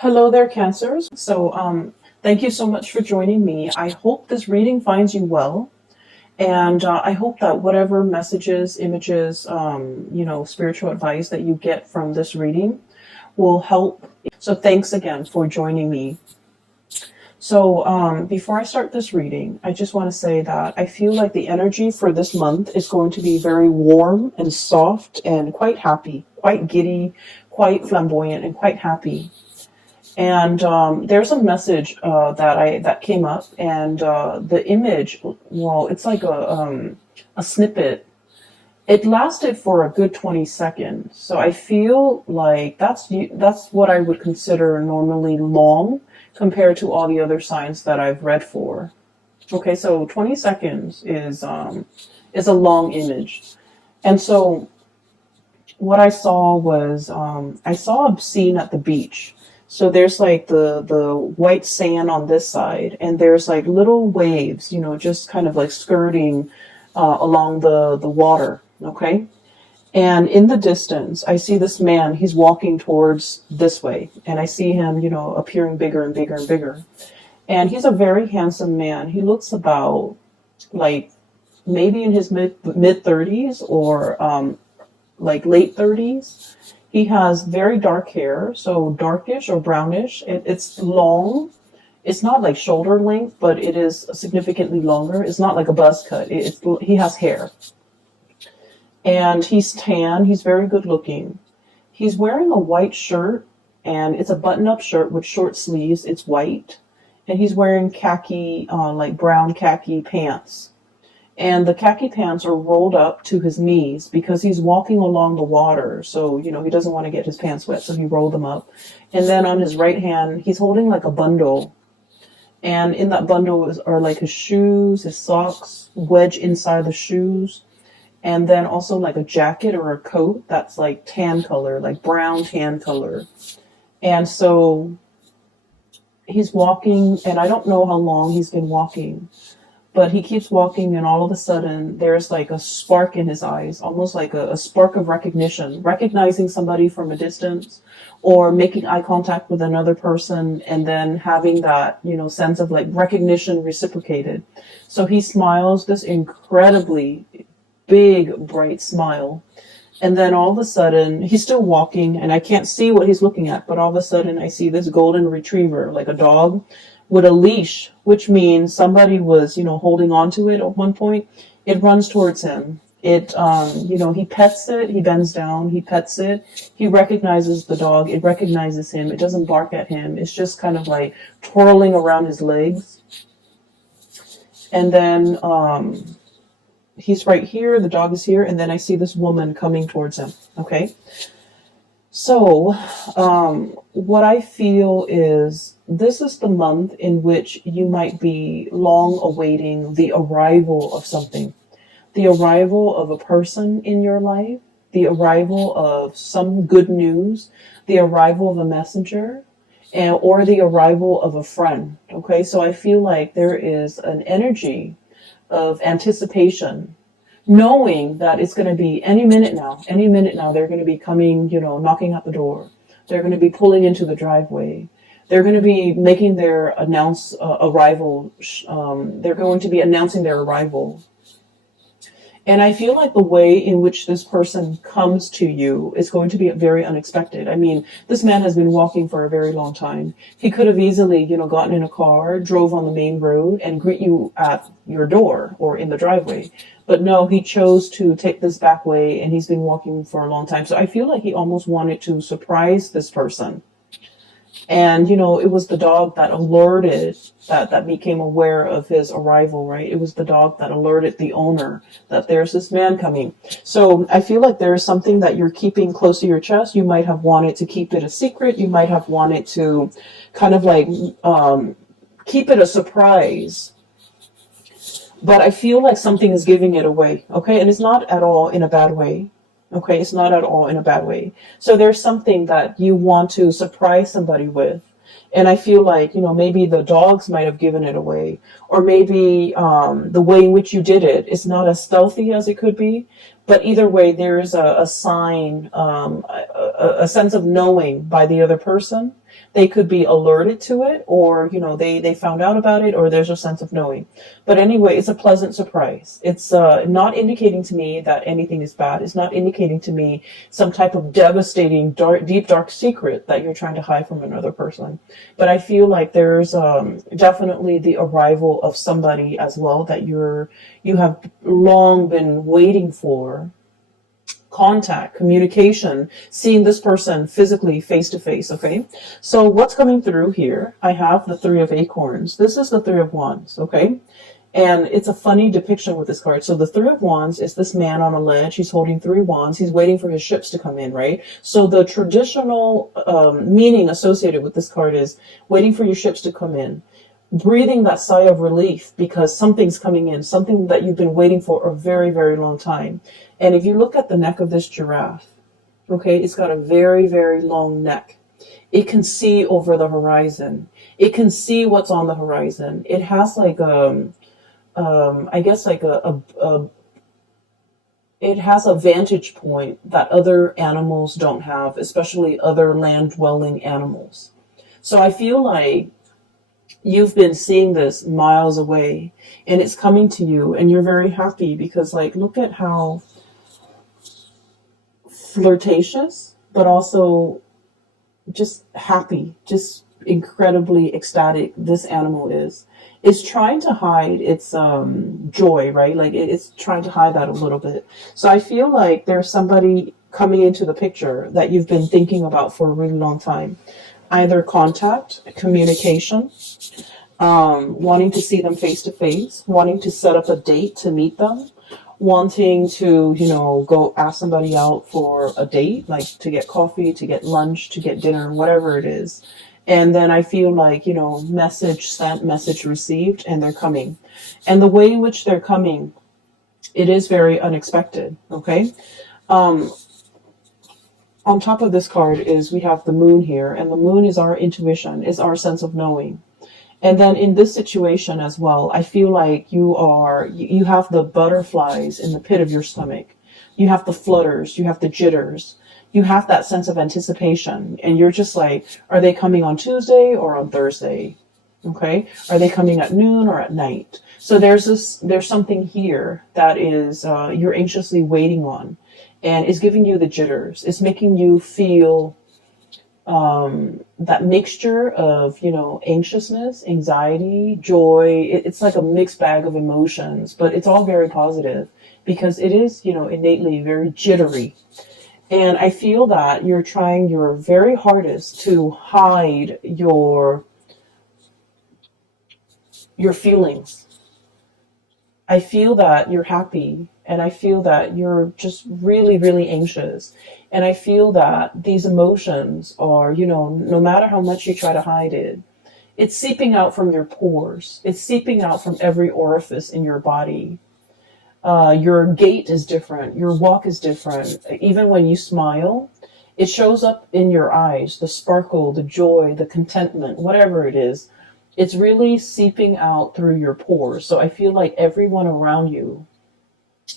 Hello there, Cancers. Thank you so much for joining me. I hope this reading finds you well, and I hope that whatever messages, images, spiritual advice that you get from this reading will help. So, thanks again for joining me. Before I start this reading, I just want to say that I feel like the energy for this month is going to be very warm and soft and quite happy, quite giddy, quite flamboyant, and quite happy. And there's a message that came up, and the image, well, it's like a snippet. It lasted for a good 20 seconds, so I feel like that's what I would consider normally long compared to all the other signs that I've read for. Okay, so 20 seconds is a long image, and so what I saw was I saw a scene at the beach. So there's like the white sand on this side, and there's like little waves, just kind of like skirting along the water. Okay. And in the distance, I see this man. He's walking towards this way, and I see him, appearing bigger and bigger and bigger. And he's a very handsome man. He looks about like maybe in his mid 30s or like late 30s. He has very dark hair, so darkish or brownish. It's long. It's not like shoulder length, but it is significantly longer. It's not like a buzz cut. He has hair. And he's tan. He's very good looking. He's wearing a white shirt, and it's a button-up shirt with short sleeves. It's white. And he's wearing khaki, like brown khaki pants. And the khaki pants are rolled up to his knees because he's walking along the water. So, he doesn't want to get his pants wet, so he rolled them up. And then on his right hand, he's holding like a bundle. And in that bundle are like his shoes, his socks, wedged inside the shoes. And then also like a jacket or a coat that's like tan color, like brown tan color. And so he's walking, and I don't know how long he's been walking. But he keeps walking, and all of a sudden, there's like a spark in his eyes, almost like a spark of recognition, recognizing somebody from a distance, or making eye contact with another person, and then having that, sense of like recognition reciprocated. So he smiles this incredibly big, bright smile. And then all of a sudden, he's still walking, and I can't see what he's looking at, but all of a sudden, I see this golden retriever, like a dog, with a leash, which means somebody was, holding on to it at one point. It runs towards him. He pets it. He bends down. He pets it. He recognizes the dog. It recognizes him. It doesn't bark at him. It's just kind of like twirling around his legs. And then he's right here. The dog is here. And then I see this woman coming towards him. Okay. So what I feel is this is the month in which you might be long awaiting the arrival of something, the arrival of a person in your life, the arrival of some good news, the arrival of a messenger, or the arrival of a friend. Okay, so I feel like there is an energy of anticipation, knowing that it's going to be any minute now, they're going to be coming, knocking at the door. They're going to be pulling into the driveway. They're going to be making their arrival. They're going to be announcing their arrival. And I feel like the way in which this person comes to you is going to be very unexpected. I mean, this man has been walking for a very long time. He could have easily, gotten in a car, drove on the main road, and greet you at your door or in the driveway. But no, he chose to take this back way, and he's been walking for a long time. So I feel like he almost wanted to surprise this person. And, it was the dog that alerted, that became aware of his arrival, right? It was the dog that alerted the owner that there's this man coming. So I feel like there is something that you're keeping close to your chest. You might have wanted to keep it a secret. You might have wanted to kind of like keep it a surprise. But I feel like something is giving it away, okay? And it's not at all in a bad way. Okay, it's not at all in a bad way. So there's something that you want to surprise somebody with. And I feel like, maybe the dogs might have given it away, or maybe the way in which you did it is not as stealthy as it could be. But either way, there's a sign, a sense of knowing by the other person. They could be alerted to it, or, they found out about it, or there's a sense of knowing. But anyway, it's a pleasant surprise. It's not indicating to me that anything is bad. It's not indicating to me some type of devastating, deep, dark secret that you're trying to hide from another person. But I feel like there's definitely the arrival of somebody as well that you have long been waiting for. Contact, communication, seeing this person physically face to face. Okay, so what's coming through here? I have the Three of Acorns. This is the Three of Wands. Okay, and it's a funny depiction with this card. So the Three of Wands is this man on a ledge. He's holding three wands. He's waiting for his ships to come in, right? So the traditional meaning associated with this card is waiting for your ships to come in. Breathing that sigh of relief because something's coming in, something that you've been waiting for a very, very long time. And if you look at the neck of this giraffe, okay, it's got a very, very long neck. It can see over the horizon. It can see what's on the horizon. It has like I guess like it has a vantage point that other animals don't have, especially other land-dwelling animals. So I feel like you've been seeing this miles away and it's coming to you and you're very happy because, like, look at how flirtatious, but also just happy, just incredibly ecstatic this animal is. It's trying to hide its joy, right? Like it's trying to hide that a little bit. So I feel like there's somebody coming into the picture that you've been thinking about for a really long time. Either contact, communication, wanting to see them face to face, wanting to set up a date to meet them, wanting to, go ask somebody out for a date, like to get coffee, to get lunch, to get dinner, whatever it is. And then I feel like, message sent, message received, and they're coming. And the way in which they're coming, it is very unexpected, okay? On top of this card is we have the moon here, and the moon is our intuition, is our sense of knowing. And then in this situation as well, I feel like you have the butterflies in the pit of your stomach. You have the flutters, you have the jitters, you have that sense of anticipation. And you're just like, are they coming on Tuesday or on Thursday? Okay. Are they coming at noon or at night? So there's something here that is, you're anxiously waiting on and is giving you the jitters. It's making you feel that mixture of, anxiousness, anxiety, joy. It's like a mixed bag of emotions, but it's all very positive because it is, innately very jittery. And I feel that you're trying your very hardest to hide your feelings. I feel that you're happy and I feel that you're just really, really anxious. And I feel that these emotions are, no matter how much you try to hide it, it's seeping out from your pores. It's seeping out from every orifice in your body. Your gait is different. Your walk is different. Even when you smile, it shows up in your eyes, the sparkle, the joy, the contentment, whatever it is. It's really seeping out through your pores. So I feel like everyone around you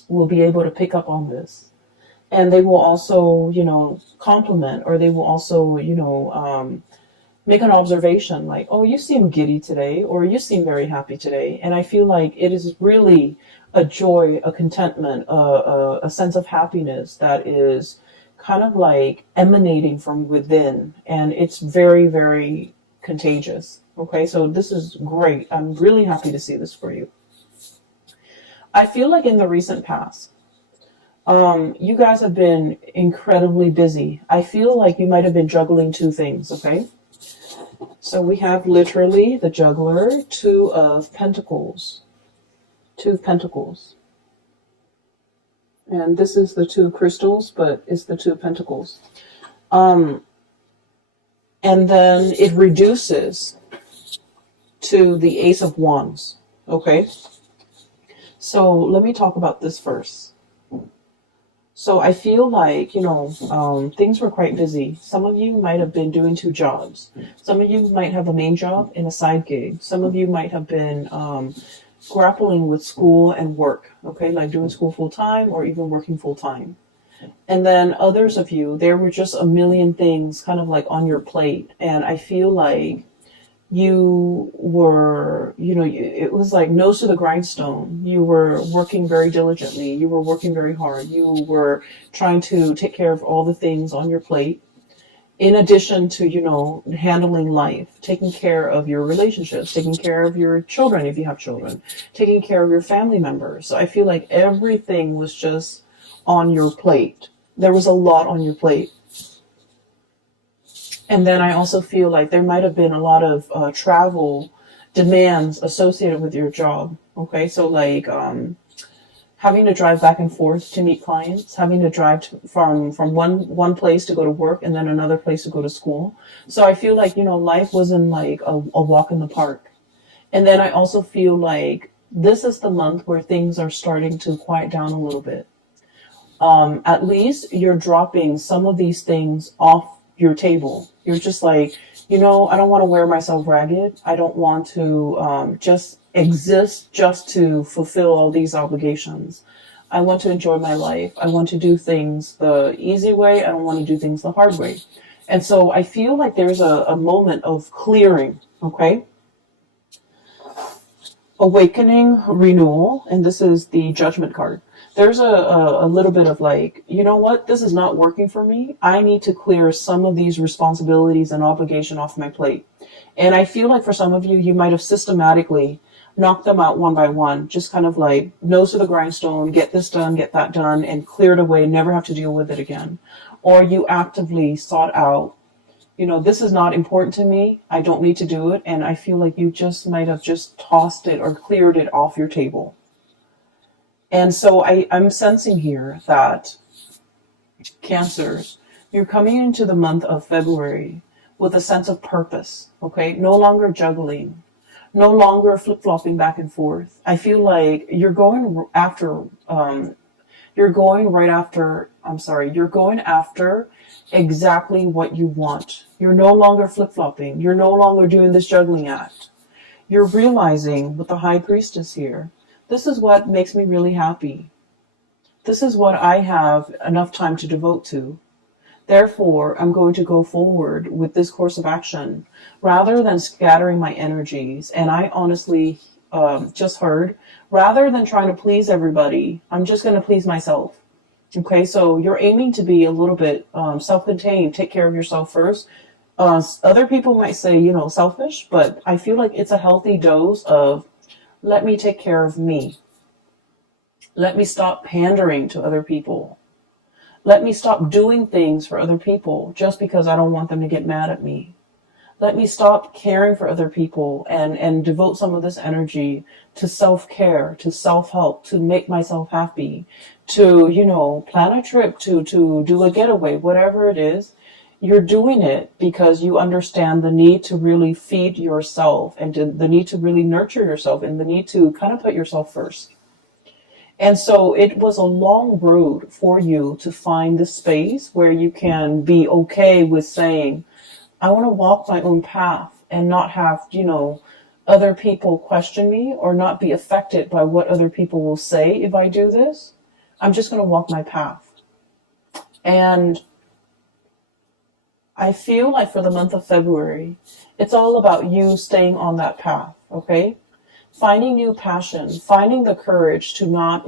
will be able to pick up on this. And they will also, compliment, or they will also, make an observation like, oh, you seem giddy today, or you seem very happy today. And I feel like it is really a joy, a contentment, a sense of happiness that is kind of like emanating from within. And it's very, very contagious. Okay, so this is great. I'm really happy to see this for you. I feel like in the recent past, you guys have been incredibly busy. I feel like you might have been juggling two things, okay? So we have literally the juggler, Two of Pentacles. Two of Pentacles. And this is the two crystals, but it's the Two of Pentacles. And then it reduces to the Ace of Wands, okay? So let me talk about this first. So I feel like, things were quite busy. Some of you might have been doing two jobs. Some of you might have a main job and a side gig. Some of you might have been grappling with school and work, okay, like doing school full time or even working full time. And then others of you, there were just a million things kind of like on your plate. And I feel like you were, it was like nose to the grindstone. You were working very diligently. You were working very hard. You were trying to take care of all the things on your plate. In addition to, handling life, taking care of your relationships, taking care of your children if you have children, taking care of your family members. So I feel like everything was just on your plate. There was a lot on your plate. And then I also feel like there might have been a lot of travel demands associated with your job. Okay, so like having to drive back and forth to meet clients, having to drive from one place to go to work and then another place to go to school. So I feel like, life wasn't like a walk in the park. And then I also feel like this is the month where things are starting to quiet down a little bit. At least you're dropping some of these things off your table. You're just like, I don't want to wear myself ragged. I don't want to just exist just to fulfill all these obligations. I want to enjoy my life. I want to do things the easy way. I don't want to do things the hard way. And so I feel like there's a moment of clearing, okay? Awakening, renewal, and this is the Judgment card. There's a little bit of like, you know what, this is not working for me. I need to clear some of these responsibilities and obligation off my plate. And I feel like for some of you, you might have systematically knocked them out one by one, just kind of like nose to the grindstone, get this done, get that done, and clear it away, never have to deal with it again. Or you actively sought out, this is not important to me. I don't need to do it. And I feel like you just might have just tossed it or cleared it off your table. And so I'm sensing here that Cancers, you're coming into the month of February with a sense of purpose, okay? No longer juggling, no longer flip-flopping back and forth. I feel like you're going after, you're going after exactly what you want. You're no longer flip-flopping. You're no longer doing this juggling act. You're realizing with the High Priestess here, this is what makes me really happy. This is what I have enough time to devote to. Therefore, I'm going to go forward with this course of action rather than scattering my energies. And I honestly just heard, rather than trying to please everybody, I'm just going to please myself. Okay, so you're aiming to be a little bit self-contained, take care of yourself first. Other people might say, selfish, but I feel like it's a healthy dose of let me take care of me. Let me stop pandering to other people. Let me stop doing things for other people just because I don't want them to get mad at me. Let me stop caring for other people and devote some of this energy to self-care, to self-help, to make myself happy, to, plan a trip, to do a getaway, whatever it is. You're doing it because you understand the need to really feed yourself and the need to really nurture yourself and the need to kind of put yourself first. And so it was a long road for you to find the space where you can be okay with saying, I want to walk my own path and not have, other people question me or not be affected by what other people will say if I do this. I'm just going to walk my path. And I feel like for the month of February, it's all about you staying on that path, okay? Finding new passion, finding the courage to not,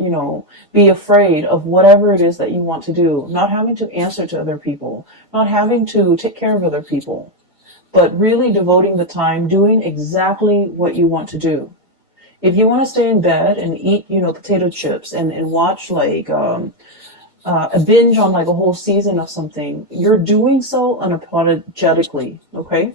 be afraid of whatever it is that you want to do, not having to answer to other people, not having to take care of other people, but really devoting the time doing exactly what you want to do. If you want to stay in bed and eat, potato chips and watch like a binge on like a whole season of something, you're doing so unapologetically, okay?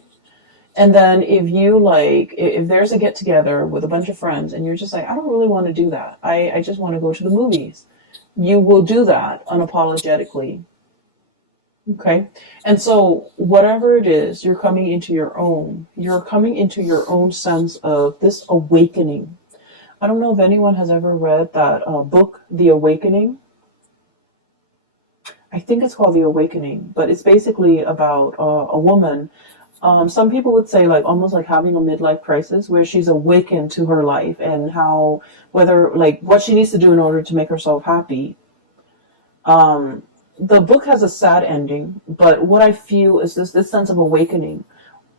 And then if there's a get together with a bunch of friends and you're just like, I don't really want to do that. I just want to go to the movies. You will do that unapologetically. Okay. And so whatever it is, you're coming into your own sense of this awakening. I don't know if anyone has ever read that book, The Awakening. I think it's called The Awakening, but it's basically about a woman. Some people would say like almost like having a midlife crisis where she's awakened to her life and how, whether like what she needs to do in order to make herself happy. The book has a sad ending, but what I feel is this sense of awakening.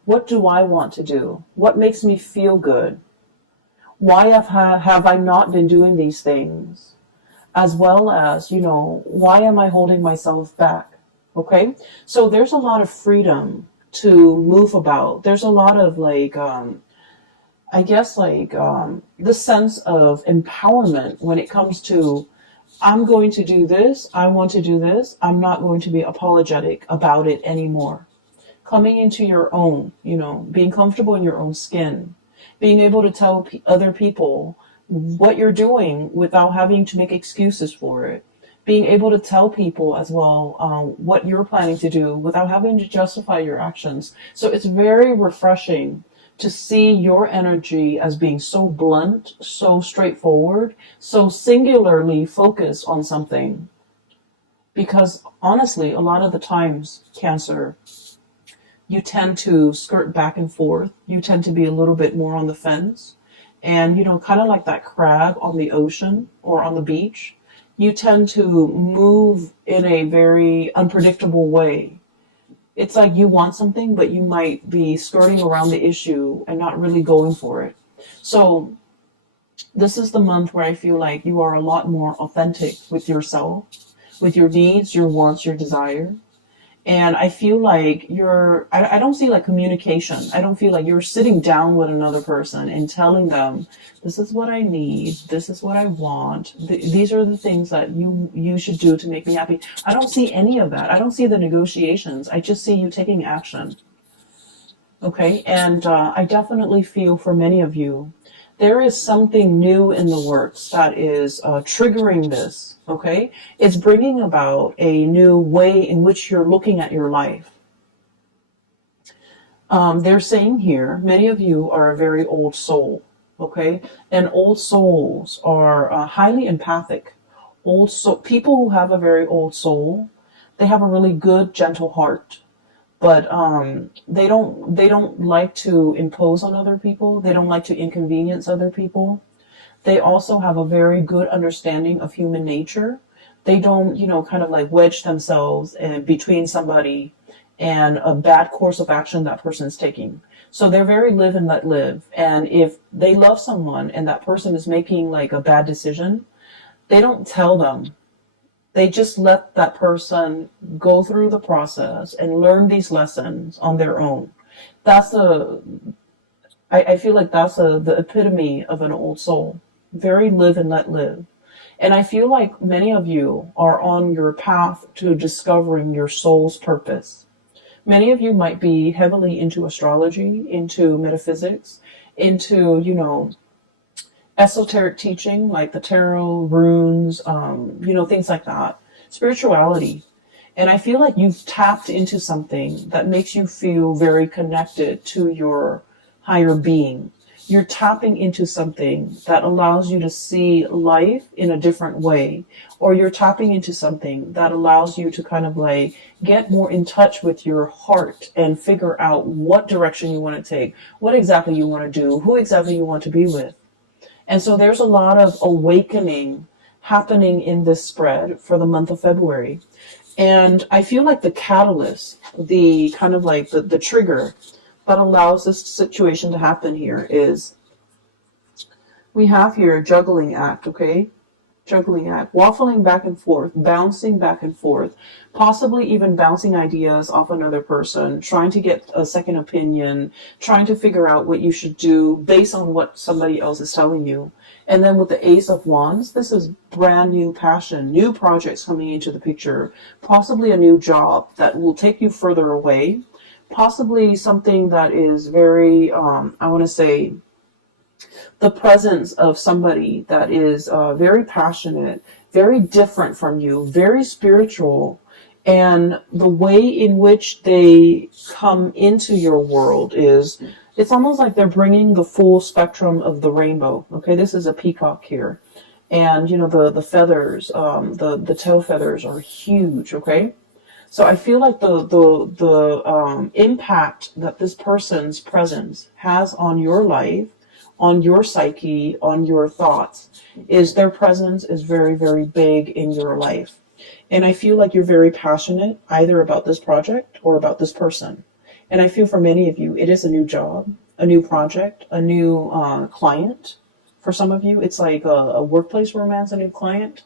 What do I want to do? What makes me feel good? Why have I not been doing these things? As well as, why am I holding myself back? Okay. So there's a lot of freedom to move about. There's a lot of like, I guess like, the sense of empowerment when it comes to, I'm going to do this. I want to do this. I'm not going to be apologetic about it anymore. Coming into your own, being comfortable in your own skin, being able to tell other people what you're doing without having to make excuses for it, being able to tell people as well what you're planning to do without having to justify your actions. So it's very refreshing to see your energy as being so blunt, so straightforward, so singularly focused on something. Because honestly, a lot of the times, Cancer, you tend to skirt back and forth. You tend to be a little bit more on the fence. And, kind of like that crab on the ocean or on the beach, you tend to move in a very unpredictable way. It's like you want something, but you might be skirting around the issue and not really going for it. So this is the month where I feel like you are a lot more authentic with yourself, with your needs, your wants, your desire. And I feel like I don't see like communication. I don't feel like you're sitting down with another person and telling them, this is what I need. This is what I want. These are the things that you should do to make me happy. I don't see any of that. I don't see the negotiations. I just see you taking action. Okay. And I definitely feel for many of you, there is something new in the works that is triggering this. Okay. It's bringing about a new way in which you're looking at your life. They're saying here, many of you are a very old soul. Okay. And old souls are highly empathic. People who have a very old soul, they have a really good, gentle heart. But they don't like to impose on other people. They don't like to inconvenience other people. They also have a very good understanding of human nature. They don't, kind of like wedge themselves in between somebody and a bad course of action that person's taking. So they're very live and let live. And if they love someone and that person is making like a bad decision, they don't tell them. They just let that person go through the process and learn these lessons on their own. That's I feel like that's the epitome of an old soul. Very live and let live. And I feel like many of you are on your path to discovering your soul's purpose. Many of you might be heavily into astrology, into metaphysics, into, esoteric teaching like the tarot, runes, things like that. Spirituality. And I feel like you've tapped into something that makes you feel very connected to your higher being. You're tapping into something that allows you to see life in a different way, or you're tapping into something that allows you to kind of like get more in touch with your heart and figure out what direction you want to take, what exactly you want to do, who exactly you want to be with. And so there's a lot of awakening happening in this spread for the month of February. And I feel like the catalyst, the kind of like the trigger that allows this situation to happen here is we have here a juggling act, okay? Juggling act, waffling back and forth, bouncing back and forth, possibly even bouncing ideas off another person, trying to get a second opinion, trying to figure out what you should do based on what somebody else is telling you. And then with the Ace of Wands, this is brand new passion, new projects coming into the picture, possibly a new job that will take you further away, possibly something that is very, I want to say, the presence of somebody that is very passionate, very different from you, very spiritual, and the way in which they come into your world is, it's almost like they're bringing the full spectrum of the rainbow. Okay, this is a peacock here. And the feathers, the tail feathers are huge. Okay, so I feel like the impact that this person's presence has on your life, on your psyche, on your thoughts, is their presence is very, very big in your life. And I feel like you're very passionate either about this project or about this person. And I feel for many of you, it is a new job, a new project, a new client. For some of you, it's like a workplace romance, a new client,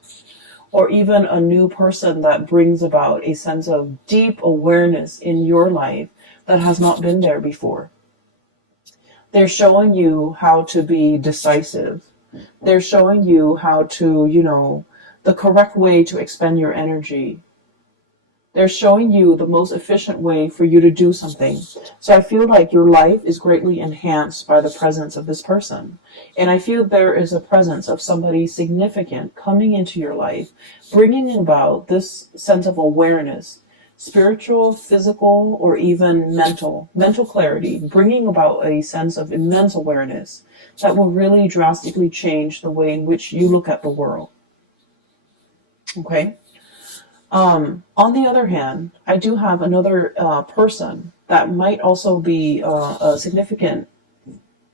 or even a new person that brings about a sense of deep awareness in your life that has not been there before. They're showing you how to be decisive. They're showing you how to, the correct way to expend your energy. They're showing you the most efficient way for you to do something. So I feel like your life is greatly enhanced by the presence of this person. And I feel there is a presence of somebody significant coming into your life, bringing about this sense of awareness, spiritual, physical, or even mental clarity, bringing about a sense of immense awareness that will really drastically change the way in which you look at the world. Okay? On the other hand, I do have another person that might also be a significant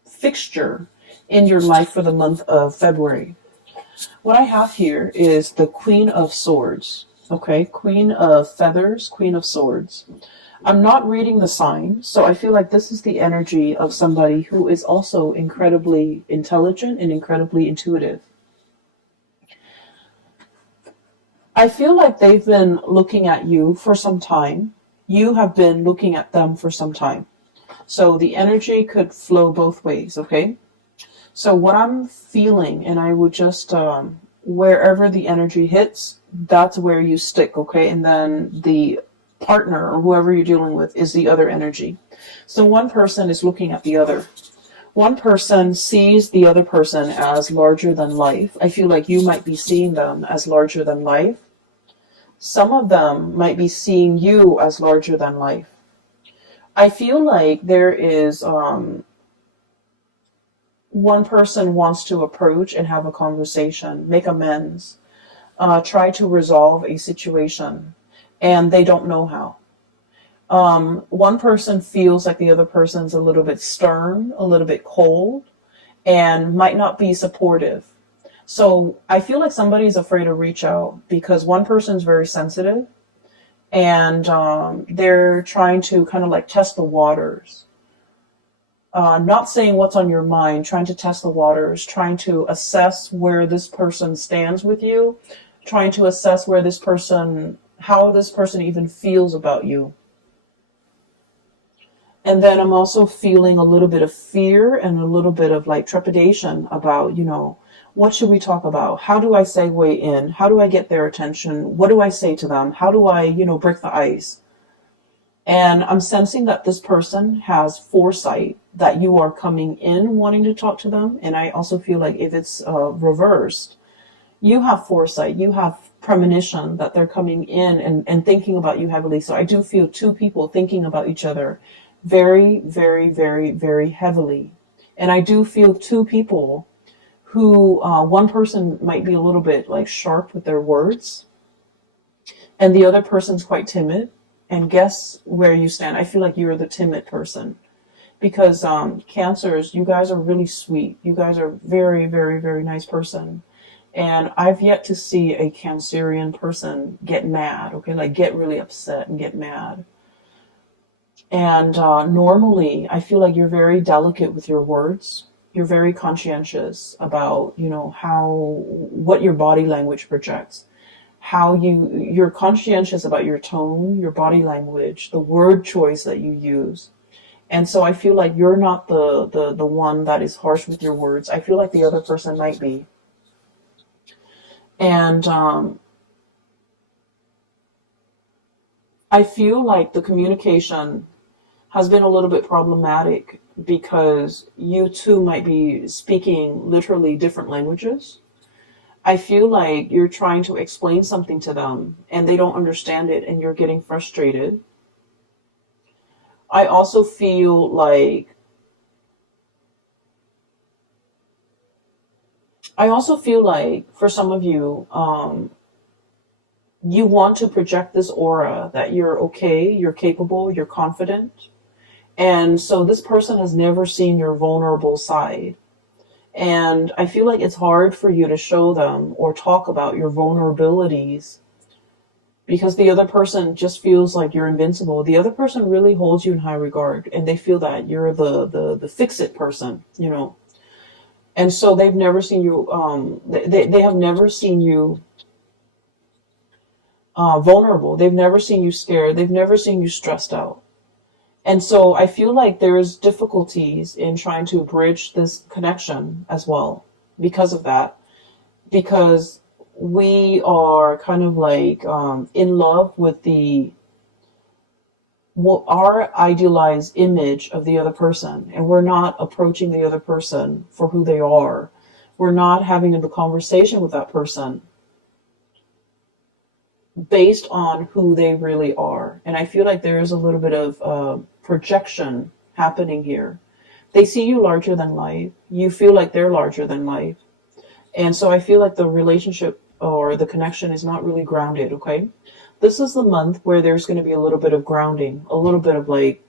fixture in your life for the month of February. What I have here is the Queen of Swords. Okay, Queen of Feathers, Queen of Swords. I'm not reading the sign, so I feel like this is the energy of somebody who is also incredibly intelligent and incredibly intuitive. I feel like they've been looking at you for some time. You have been looking at them for some time. So the energy could flow both ways, okay? So what I'm feeling, and I would just, wherever the energy hits, that's where you stick, okay? And then the partner or whoever you're dealing with is the other energy. So one person is looking at the other. One person sees the other person as larger than life. I feel like you might be seeing them as larger than life. Some of them might be seeing you as larger than life. I feel like there is one person wants to approach and have a conversation, make amends, try to resolve a situation, and they don't know how. One person feels like the other person's a little bit stern, a little bit cold, and might not be supportive. So I feel like somebody's afraid to reach out because one person's very sensitive and they're trying to kind of like test the waters. Not saying what's on your mind, trying to test the waters, trying to assess where this person stands with you, trying to assess where this person, how this person even feels about you. And then I'm also feeling a little bit of fear and a little bit of like trepidation about, what should we talk about? How do I segue in? How do I get their attention? What do I say to them? How do I, break the ice? And I'm sensing that this person has foresight that you are coming in wanting to talk to them. And I also feel like if it's reversed, you have foresight, you have premonition that they're coming in and thinking about you heavily. So I do feel two people thinking about each other very, very, very, very heavily. And I do feel two people who, one person might be a little bit like sharp with their words and the other person's quite timid. And guess where you stand? I feel like you're the timid person because Cancers, you guys are really sweet. You guys are very, very, very nice person. And I've yet to see a Cancerian person get mad, okay? Like get really upset and get mad. And normally, I feel like you're very delicate with your words. You're very conscientious about, what your body language projects. You're conscientious about your tone, your body language, the word choice that you use. And so I feel like you're not the one that is harsh with your words. I feel like the other person might be. And I feel like the communication has been a little bit problematic because you two might be speaking literally different languages. I feel like you're trying to explain something to them and they don't understand it and you're getting frustrated. I also feel like I also feel like for some of you, you want to project this aura that you're okay, you're capable, you're confident. And so this person has never seen your vulnerable side. And I feel like it's hard for you to show them or talk about your vulnerabilities because the other person just feels like you're invincible. The other person really holds you in high regard and they feel that you're the fix-it person, you know. And so they've never seen you, they have never seen you vulnerable. They've never seen you scared. They've never seen you stressed out. And so I feel like there's difficulties in trying to bridge this connection as well because of that. Because we are kind of like in love with our idealized image of the other person, and we're not approaching the other person for who they are. We're not having the conversation with that person based on who they really are. And I feel like there is a little bit of projection happening here. They see you larger than life. You feel like they're larger than life. And so I feel like the relationship or the connection is not really grounded, okay? This is the month where there's going to be a little bit of grounding, a little bit of like,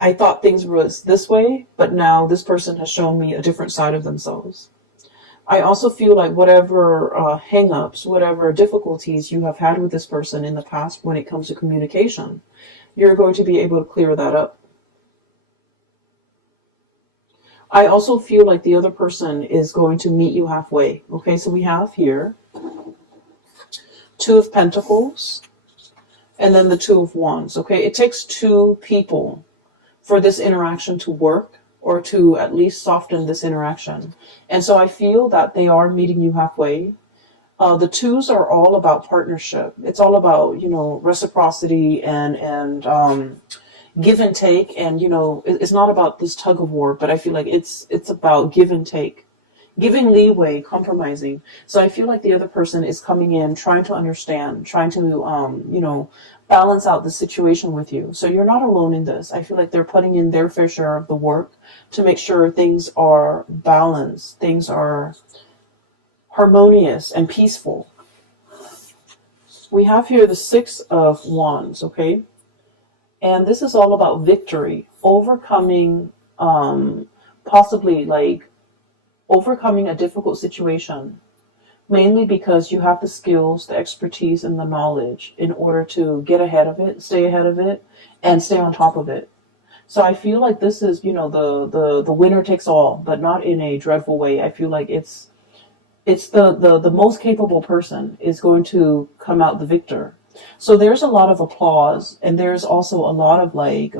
I thought things was this way, but now this person has shown me a different side of themselves. I also feel like whatever hang-ups, whatever difficulties you have had with this person in the past when it comes to communication, you're going to be able to clear that up. I also feel like the other person is going to meet you halfway. Okay, so we have here Two of Pentacles and then the Two of Wands. Okay, it takes two people for this interaction to work, or to at least soften this interaction. And so I feel that they are meeting you halfway. The twos are all about partnership. It's all about, you know, reciprocity and give and take. And, you know, it's not about this tug of war, but I feel like it's about give and take, giving leeway, compromising. So I feel like the other person is coming in, trying to understand, trying to, you know, balance out the situation with you. So you're not alone in this. I feel like they're putting in their fair share of the work to make sure things are balanced, things are harmonious and peaceful. We have here the Six of Wands, okay? And this is all about victory, overcoming, possibly like overcoming a difficult situation, mainly because you have the skills, the expertise, and the knowledge in order to get ahead of it, stay ahead of it, and stay on top of it. So I feel like this is, you know, the winner takes all, but not in a dreadful way. I feel like it's the most capable person is going to come out the victor. So there's a lot of applause, and there's also a lot of like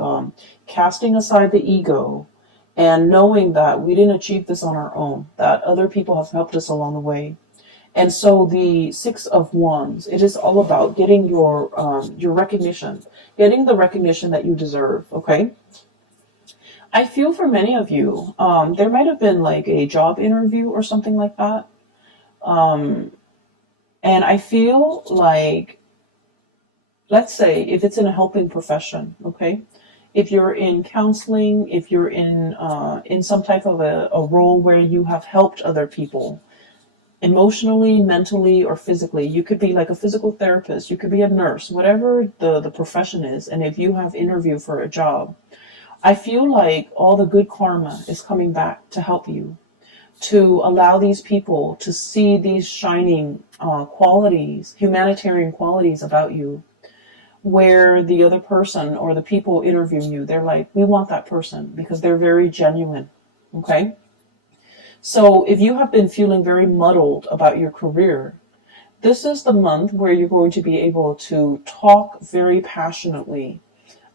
casting aside the ego and knowing that we didn't achieve this on our own, that other people have helped us along the way. And so the Six of Wands, it is all about getting your recognition, getting the recognition that you deserve, okay? I feel for many of you, there might have been like a job interview or something like that. And I feel like, let's say if it's in a helping profession, okay? If you're in counseling, if you're in some type of a role where you have helped other people, emotionally, mentally, or physically. You could be like a physical therapist, you could be a nurse, whatever the profession is. And if you have interviewed for a job, I feel like all the good karma is coming back to help you, to allow these people to see these shining qualities, humanitarian qualities about you, where the other person or the people interviewing you, they're like, we want that person because they're very genuine, okay? So if you have been feeling very muddled about your career, this is the month where you're going to be able to talk very passionately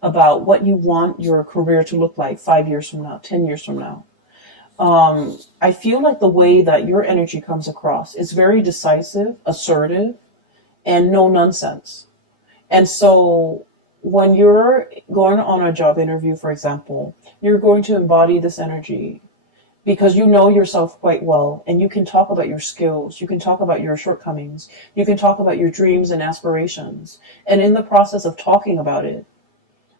about what you want your career to look like 5 years from now, 10 years from now. I feel like the way that your energy comes across is very decisive, assertive, and no nonsense. And so when you're going on a job interview, for example, you're going to embody this energy because you know yourself quite well, and you can talk about your skills, you can talk about your shortcomings, you can talk about your dreams and aspirations. And in the process of talking about it,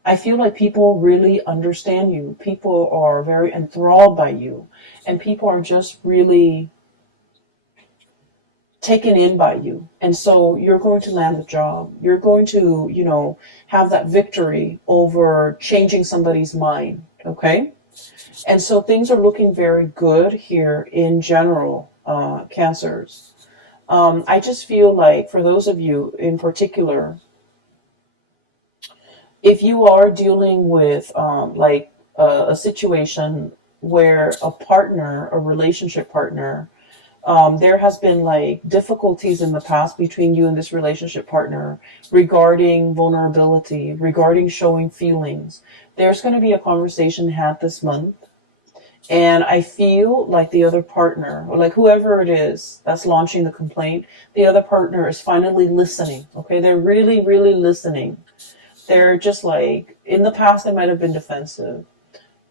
I feel like people really understand you. People are very enthralled by you, and people are just really taken in by you. And so you're going to land the job. You're going to, have that victory over changing somebody's mind. Okay. And so things are looking very good here in general, Cancers. I just feel like for those of you in particular, if you are dealing with like a situation where a partner, a relationship partner, there has been like difficulties in the past between you and this relationship partner regarding vulnerability, regarding showing feelings. There's going to be a conversation had this month. And I feel like the other partner, or like whoever it is that's launching the complaint, the other partner is finally listening. Okay. They're really, really listening. They're just like, in the past, they might have been defensive.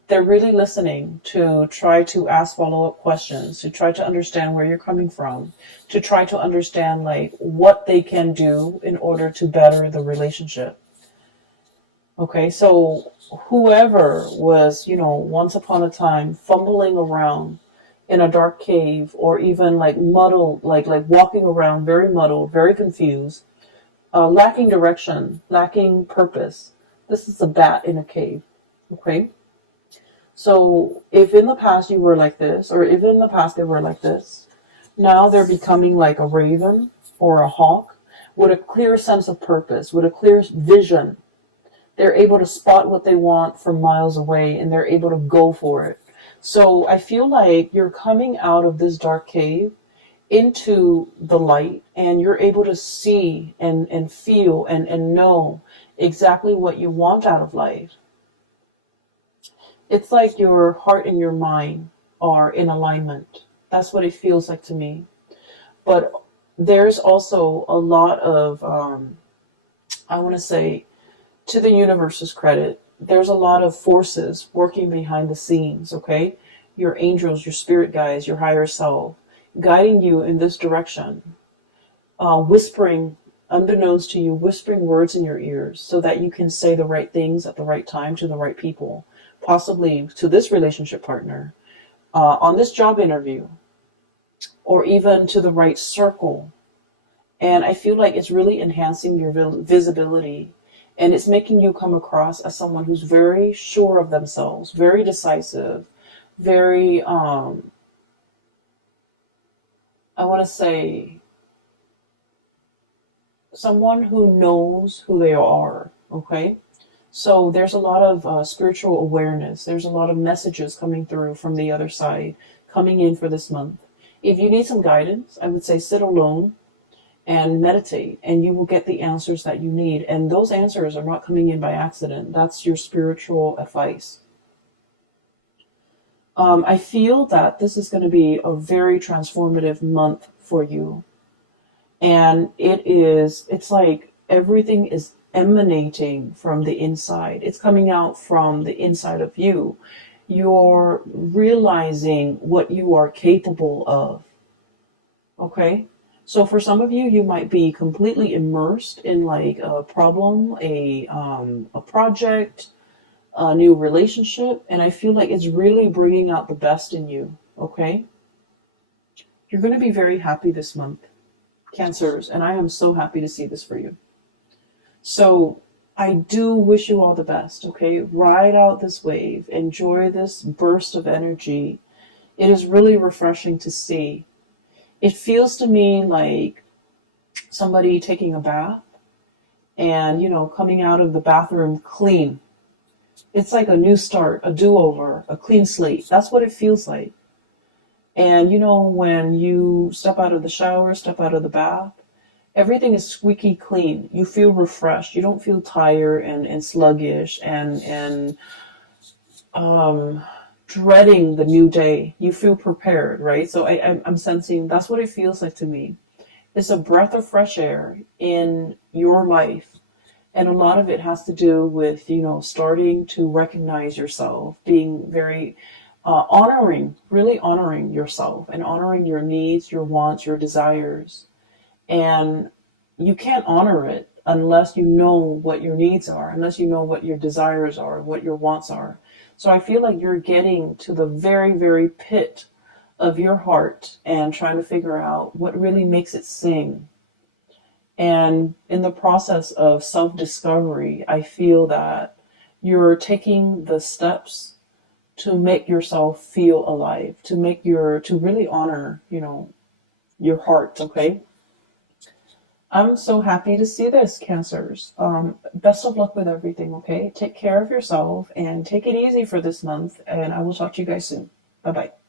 They're really listening to try to ask follow-up questions, to try to understand where you're coming from, to try to understand like what they can do in order to better the relationship. Okay, so whoever was, once upon a time fumbling around in a dark cave, or even like muddled, like walking around very muddled, very confused, lacking direction, lacking purpose. This is a bat in a cave. Okay. So if in the past you were like this, or if in the past they were like this, now they're becoming like a raven or a hawk with a clear sense of purpose, with a clear vision. They're able to spot what they want from miles away, and they're able to go for it. So I feel like you're coming out of this dark cave into the light, and you're able to see and feel and know exactly what you want out of life. It's like your heart and your mind are in alignment. That's what it feels like to me. But there's also a lot of, I want to say, to the universe's credit, there's a lot of forces working behind the scenes, okay? Your angels, your spirit guides, your higher self, guiding you in this direction, whispering, unbeknownst to you, whispering words in your ears so that you can say the right things at the right time to the right people, possibly to this relationship partner, on this job interview, or even to the right circle. And I feel like it's really enhancing your visibility, and it's making you come across as someone who's very sure of themselves, very decisive, very, I want to say, someone who knows who they are, okay? So there's a lot of spiritual awareness. There's a lot of messages coming through from the other side, coming in for this month. If you need some guidance, I would say sit alone and meditate, and you will get the answers that you need. And those answers are not coming in by accident. That's your spiritual advice. I feel that this is going to be a very transformative month for you. And it's like everything is emanating from the inside. It's coming out from the inside of you. You're realizing what you are capable of. Okay? So for some of you, you might be completely immersed in like a problem, a project, a new relationship, and I feel like it's really bringing out the best in you. Okay? You're going to be very happy this month, Cancers, and I am so happy to see this for you. So I do wish you all the best, okay? Ride out this wave. Enjoy this burst of energy. It is really refreshing to see. It feels to me like somebody taking a bath and, coming out of the bathroom clean. It's like a new start, a do-over, a clean slate. That's what it feels like. And, when you step out of the shower, step out of the bath, everything is squeaky clean. You feel refreshed. You don't feel tired and sluggish and dreading the new day. You feel prepared, right? So I'm sensing that's what it feels like to me. It's a breath of fresh air in your life. And a lot of it has to do with, starting to recognize yourself, being very really honoring yourself and honoring your needs, your wants, your desires. And you can't honor it unless you know what your needs are, unless you know what your desires are, what your wants are. So I feel like you're getting to the very, very pit of your heart and trying to figure out what really makes it sing. And in the process of self discovery, I feel that you're taking the steps to make yourself feel alive, to really honor, your heart, okay? I'm so happy to see this, Cancers. Best of luck with everything, okay? Take care of yourself and take it easy for this month, and I will talk to you guys soon. Bye bye.